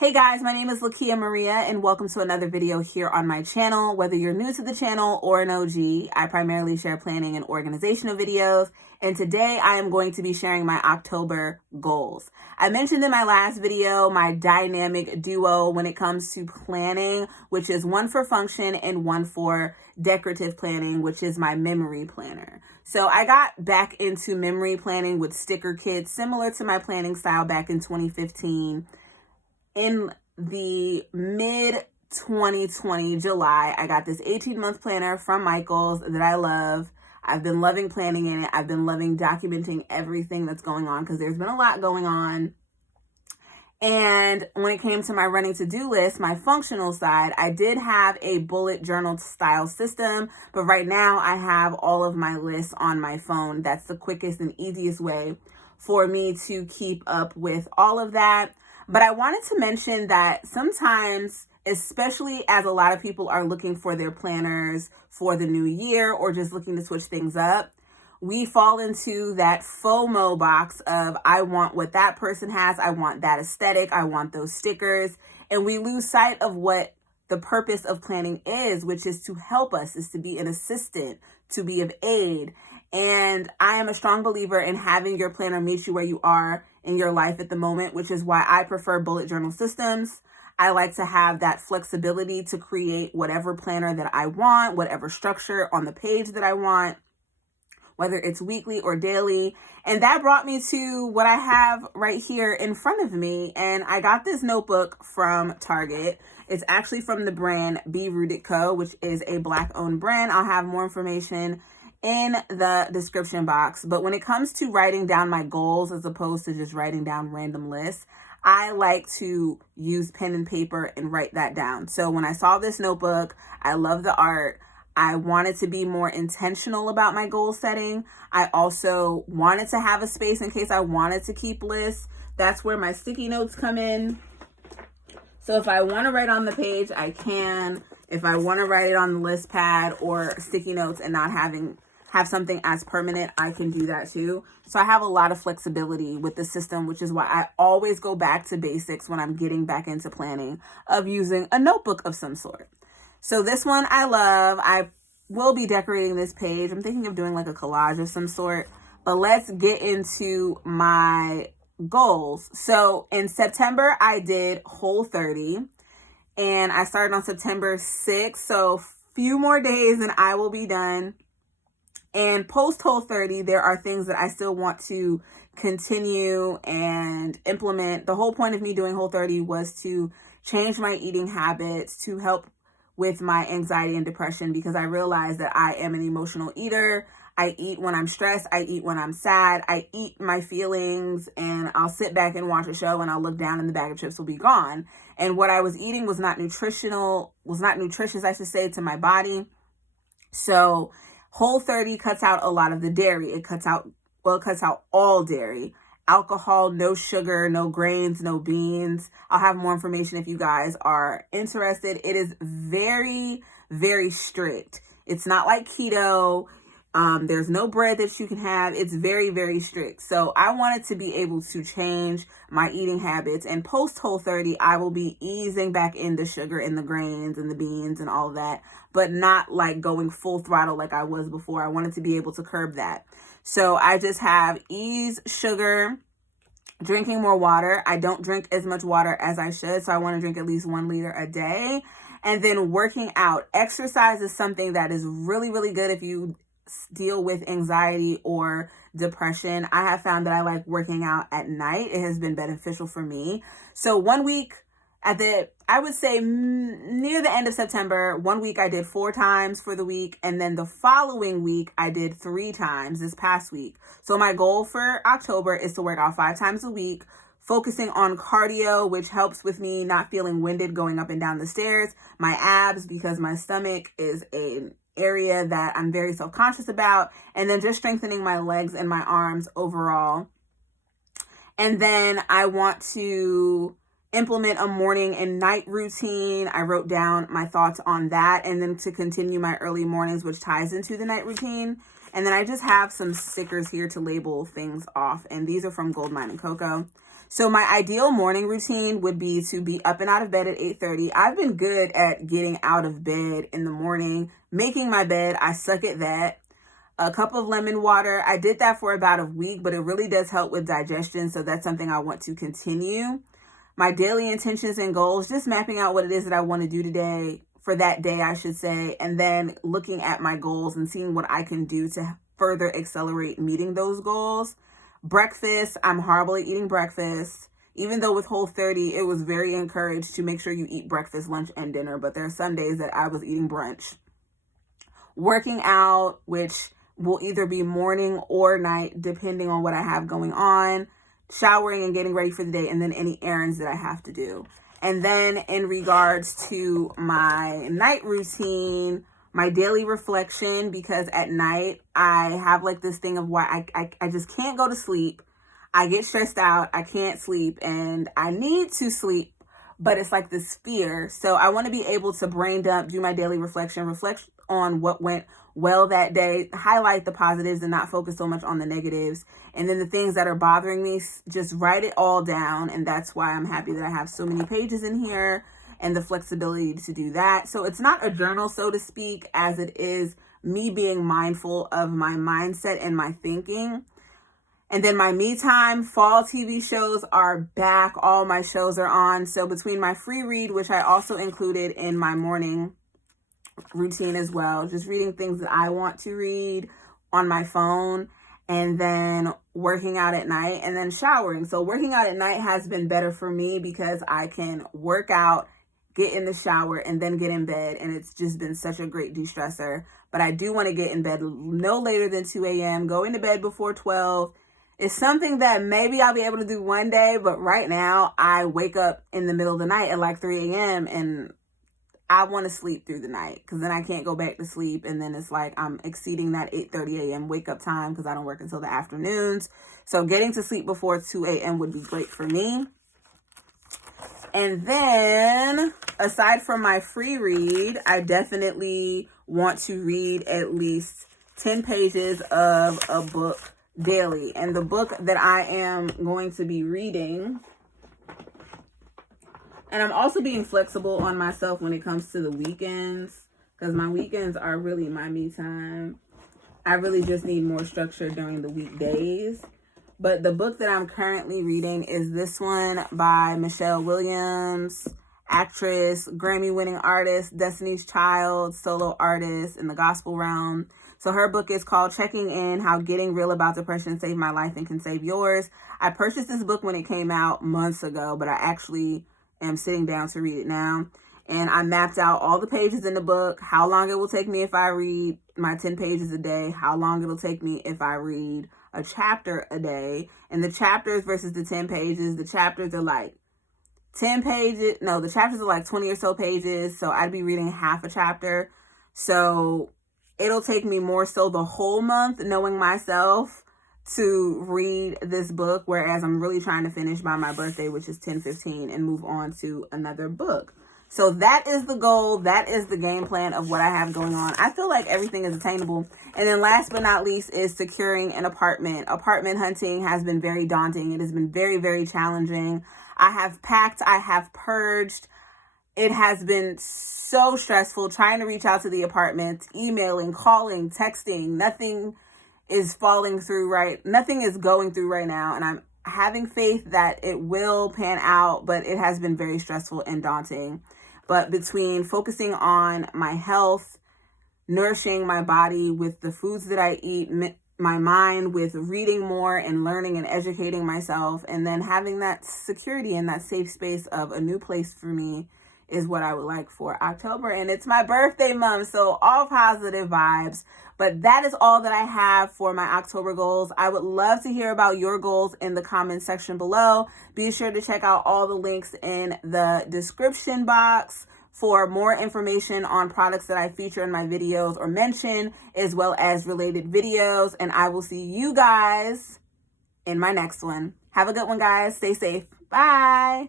Hey guys, my name is Lakia Maria and welcome to another video here on my channel. Whether you're new to the channel or an OG, I primarily share planning and organizational videos, and today I am going to be sharing my October goals. I mentioned in my last video my dynamic duo when it comes to planning, which is one for function and one for decorative planning, which is my memory planner. So I got back into memory planning with sticker kits, similar to my planning style back in 2015. In the mid 2020 July, I got this 18-month planner from Michaels that I love. I've been loving planning in it. I've been loving documenting everything that's going on because there's been a lot going on. And when it came to my running to-do list, my functional side, I did have a bullet journal style system, but right now I have all of my lists on my phone. That's the quickest and easiest way for me to keep up with all of that. But I wanted to mention that sometimes, especially as a lot of people are looking for their planners for the new year or just looking to switch things up, we fall into that FOMO box of I want what that person has, I want that aesthetic, I want those stickers, and we lose sight of what the purpose of planning is, which is to help us, is to be an assistant, to be of aid. And I am a strong believer in having your planner meet you where you are in your life at the moment, which is why I prefer bullet journal systems. I like to have that flexibility to create whatever planner that I want, whatever structure on the page that I want, whether it's weekly or daily. And that brought me to what I have right here in front of me. And I got this notebook from Target. It's actually from the brand Be Rooted Co., which is a Black-owned brand. I'll have more information in the description box. But when it comes to writing down my goals as opposed to just writing down random lists, I like to use pen and paper and write that down. So when I saw this notebook, I love the art. I wanted to be more intentional about my goal setting. I also wanted to have a space in case I wanted to keep lists. That's where my sticky notes come in. So if I want to write on the page, I can. If I want to write it on the list pad or sticky notes and not have something as permanent, I can do that too. So I have a lot of flexibility with the system, which is why I always go back to basics when I'm getting back into planning, of using a notebook of some sort. So this one I love. I will be decorating this page. I'm thinking of doing like a collage of some sort, but let's get into my goals. So in September, I did Whole30 and I started on September 6th. So few more days and I will be done. And post Whole30, there are things that I still want to continue and implement. The whole point of me doing Whole30 was to change my eating habits to help with my anxiety and depression, because I realized that I am an emotional eater. I eat when I'm stressed. I eat when I'm sad. I eat my feelings, and I'll sit back and watch a show and I'll look down and the bag of chips will be gone. And what I was eating was not nutritious, I should say, to my body. So Whole30 cuts out a lot of the dairy. It cuts out all dairy. Alcohol, no sugar, no grains, no beans. I'll have more information if you guys are interested. It is very, very strict. It's not like keto. There's no bread that you can have. It's very, very strict. So I wanted to be able to change my eating habits, and post Whole30, I will be easing back into sugar and the grains and the beans and all of that, but not like going full throttle like I was before. I wanted to be able to curb that. So I just have ease sugar, drinking more water. I don't drink as much water as I should, so I want to drink at least 1 liter a day. And then working out. Exercise is something that is really, really good if you deal with anxiety or depression. I have found that I like working out at night. It has been beneficial for me. So 1 week I would say near the end of September, 1 week I did 4 times for the week. And then the following week, I did 3 times this past week. So my goal for October is to work out 5 times a week, focusing on cardio, which helps with me not feeling winded going up and down the stairs, my abs, because my stomach is an area that I'm very self-conscious about, and then just strengthening my legs and my arms overall. And then I want to implement a morning and night routine. I wrote down my thoughts on that, and then to continue my early mornings, which ties into the night routine. And then I just have some stickers here to label things off. And these are from Gold Mine and Cocoa. So my ideal morning routine would be to be up and out of bed at 8:30. I've been good at getting out of bed in the morning, making my bed. I suck at that. A cup of lemon water. I did that for about a week, but it really does help with digestion. So that's something I want to continue. My daily intentions and goals, just mapping out what it is that I want to do today, for that day, I should say, and then looking at my goals and seeing what I can do to further accelerate meeting those goals. Breakfast, I'm horrible at eating breakfast. Even though with Whole30, it was very encouraged to make sure you eat breakfast, lunch, and dinner, but there are some days that I was eating brunch. Working out, which will either be morning or night, depending on what I have going on. Showering and getting ready for the day, and then any errands that I have to do. And then in regards to my night routine, my daily reflection, because at night I have like this thing of why I just can't go to sleep. I get stressed out. I can't sleep and I need to sleep, but it's like this fear. So I want to be able to brain dump, do my daily reflection, reflect on what went well that day, highlight the positives and not focus so much on the negatives. And then the things that are bothering me, just write it all down. And that's why I'm happy that I have so many pages in here and the flexibility to do that. So it's not a journal, so to speak, as it is me being mindful of my mindset and my thinking. And then my me time, fall TV shows are back. All my shows are on. So between my free read, which I also included in my morning routine as well, just reading things that I want to read on my phone, and then working out at night, and then showering. So working out at night has been better for me because I can work out, get in the shower, and then get in bed. And it's just been such a great de-stressor. But I do want to get in bed no later than 2 a.m. Going to bed before 12 is something that maybe I'll be able to do one day. But right now I wake up in the middle of the night at like 3 a.m. and I want to sleep through the night because then I can't go back to sleep. And then it's like I'm exceeding that 8:30 a.m. wake up time because I don't work until the afternoons. So getting to sleep before 2 a.m. would be great for me. And then aside from my free read, I definitely want to read at least 10 pages of a book daily. And the book that I am going to be reading, and I'm also being flexible on myself when it comes to the weekends, because my weekends are really my me time. I really just need more structure during the weekdays. But the book that I'm currently reading is this one by Michelle Williams, actress, Grammy-winning artist, Destiny's Child, solo artist in the gospel realm. So her book is called Checking In, How Getting Real About Depression Saved My Life and Can Save Yours. I purchased this book when it came out months ago, but I actually am sitting down to read it now. And I mapped out all the pages in the book, how long it will take me if I read my 10 pages a day, how long it'll take me if I read a chapter a day. And the chapters versus the 10 pages, the chapters are like 10 pages. No, the chapters are like 20 or so pages. So I'd be reading half a chapter. So it'll take me more so the whole month, knowing myself, to read this book, whereas I'm really trying to finish by my birthday, which is 10/15, and move on to another book. So that is the goal. That is the game plan of what I have going on. I feel like everything is attainable. And then last but not least is securing an apartment. Apartment hunting has been very daunting. It has been very, very challenging. I have packed. I have purged. It has been so stressful trying to reach out to the apartments, emailing, calling, texting. Nothing is falling through right. Nothing is going through right now. And I'm having faith that it will pan out, but it has been very stressful and daunting. But between focusing on my health, nourishing my body with the foods that I eat, my mind with reading more and learning and educating myself, and then having that security and that safe space of a new place for me is what I would like for October. And it's my birthday month, so all positive vibes. But that is all that I have for my October goals. I would love to hear about your goals in the comment section below. Be sure to check out all the links in the description box for more information on products that I feature in my videos or mention, as well as related videos. And I will see you guys in my next one. Have a good one, guys. Stay safe. Bye.